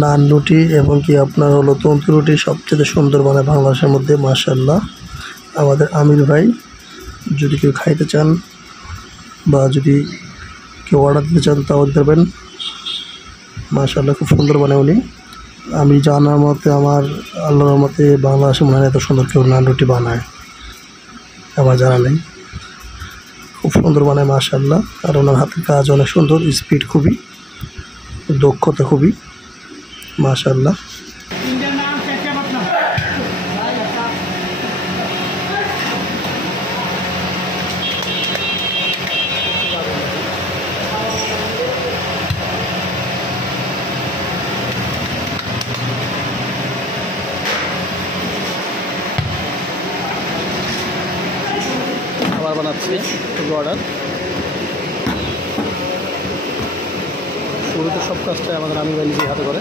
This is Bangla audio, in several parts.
নান রুটি এবং কি আপনার হলো তন্দুরি রুটি সবচেয়ে সুন্দর বানায় বাংলাদেশের মধ্যে মাশাআল্লাহ। আমাদের আমির ভাই, যদি কেউ খাইতে চান বা যদি কেউ অর্ডার দিতে চান তাও দেবেন। মাশাআল্লাহ খুব সুন্দর বানায় উনি। আমি জানার মতে, আমার আল্লাহর মতে বাংলাদেশে মনে হয় এত সুন্দর কেউ নান রুটি বানায়, আমার জানা নেই। খুব সুন্দর বানায় মাশাআল্লাহ। আর ওনার হাতের কাজ অনেক সুন্দর, স্পিড খুবই, দক্ষতা খুবই মাশাআল্লাহ। খাবার বানাচ্ছি, অর্ডার। শুরুতে সব কাজটাই আমাদের আমির ভাই নিজের হাতে করে।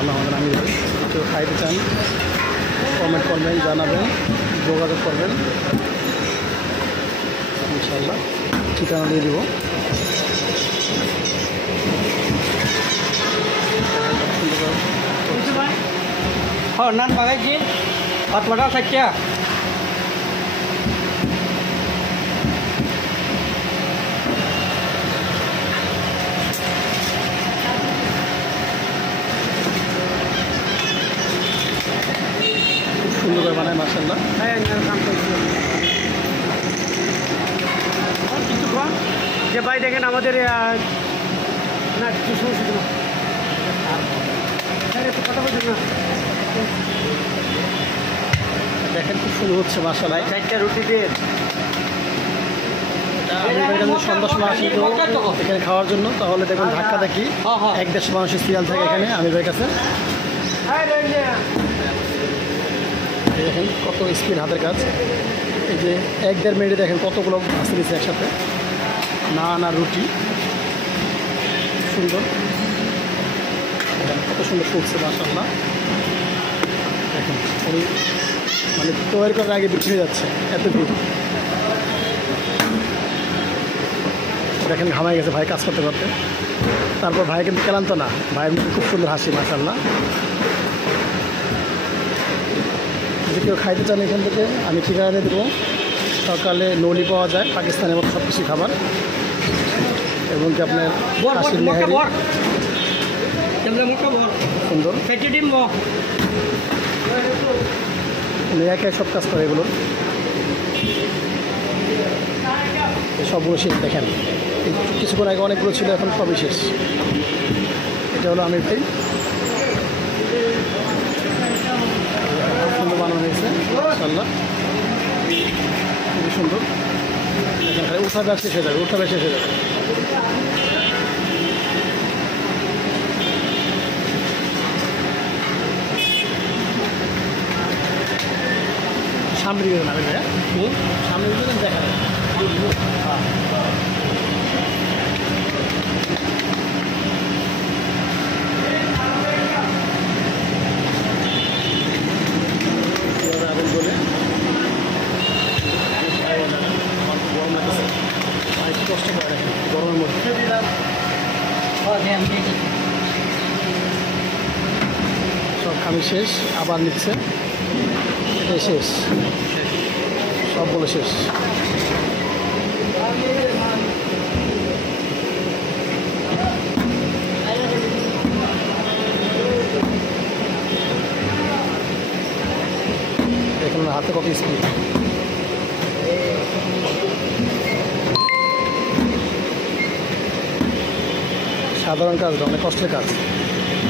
আমাদের আমির ভাই, কেউ খাইতে চান কমেন্ট করবেন, জানাবেন, যোগাযোগ করবেন, ইনশাআল্লাহ ঠিকানা দিয়ে দেব। হ্যাঁ নান বাগাইছি পাতলাটা থাকছে। খুব সুন্দর করে বানায় মাশাআল্লাহ। হ্যাঁ কাম করছি কিছুক্ষণ যে ভাই দেখেন আমাদের না কিছু সমস্যা না কথা বলছেন না। দেখেন খুব সুন্দর হচ্ছে মাশাআল্লাহ। 4টা রুটি দিয়ে সন্ধ্যার সময় আসি তো এখানে খাওয়ার জন্য, তাহলে দেখুন ধাক্কা দেখি 1-1.5 মানুষের সিরিয়াল থাকে এখানে আমির ভাইয়ের কাছে। দেখেন কত স্পিড হাতের কাজ। এই যে 1-1.5 মিনিটে দেখেন কতগুলো আসতে দিচ্ছে একসাথে, নান আর রুটি। সুন্দর, কত সুন্দর ফুটছে মাশাআল্লাহ। দেখেন উনি মানে তৈরি করার আগে বিক্রি হয়ে যাচ্ছে, এত ভিড়। দেখেন ঘামাই গেছে ভাই কাজ করতে করতে। তারপর ভাই কিন্তু ক্লান্ত না, ভাইয়ের মধ্যে খুব সুন্দর হাসি মাশাআল্লাহ। যদি কেউ খাইতে চান এখান থেকে আমি ঠিকানা দেবো। সকালে নলি পাওয়া যায়, পাকিস্তানের মতো সব কিছু খাবার, এবং কি আপনার কাশির নেহারি সুন্দর। উনি একে সব কাজ করে এগুলো, সবগুলো শেষ। দেখেন কিছুক্ষণ আগে অনেকগুলো ছিল, এখন সবই শেষ। এটা হলো আমির ভাই, সুন্দর বানানো হয়েছে মাশাআল্লাহ, খুবই সুন্দর। দেখেন খালি উঠাবে শেষ হয়ে যাবে, উঠাবে শেষ হয়ে যাবে। সামনে দিকে না ভাইয়া, সামনে দিকে দেখা যায়। হ্যাঁ বলে গরম লাগতেছে, একটু কষ্ট করে গরমের মধ্যে। সব খামি শেষ, আবার নিচ্ছে, এটাই শেষ, সবগুলো শেষ। দেখুন হাতে কত স্পিড। সাধারণ কাজ না, অনেক কষ্টের কাজ।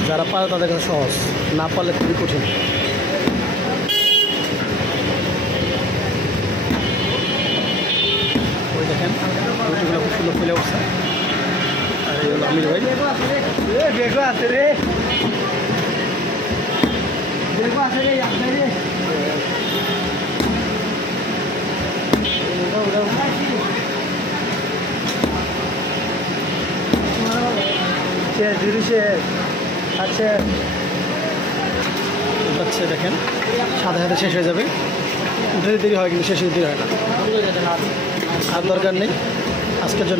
যারা পারে তাদের কাছে সহজ, না পারলে খুবই কঠিন। ওই দেখেন রুটিগুলো খুব সুন্দর ফুলে উঠছে। আর এই হলো আমির ভাই। আচ্ছা দেখেন সাথে সাথে শেষ হয়ে যাবে, উঠে দেরি হয় কিন্তু শেষ দেরি হয় না। আর দরকার নেই আজকের জন্য।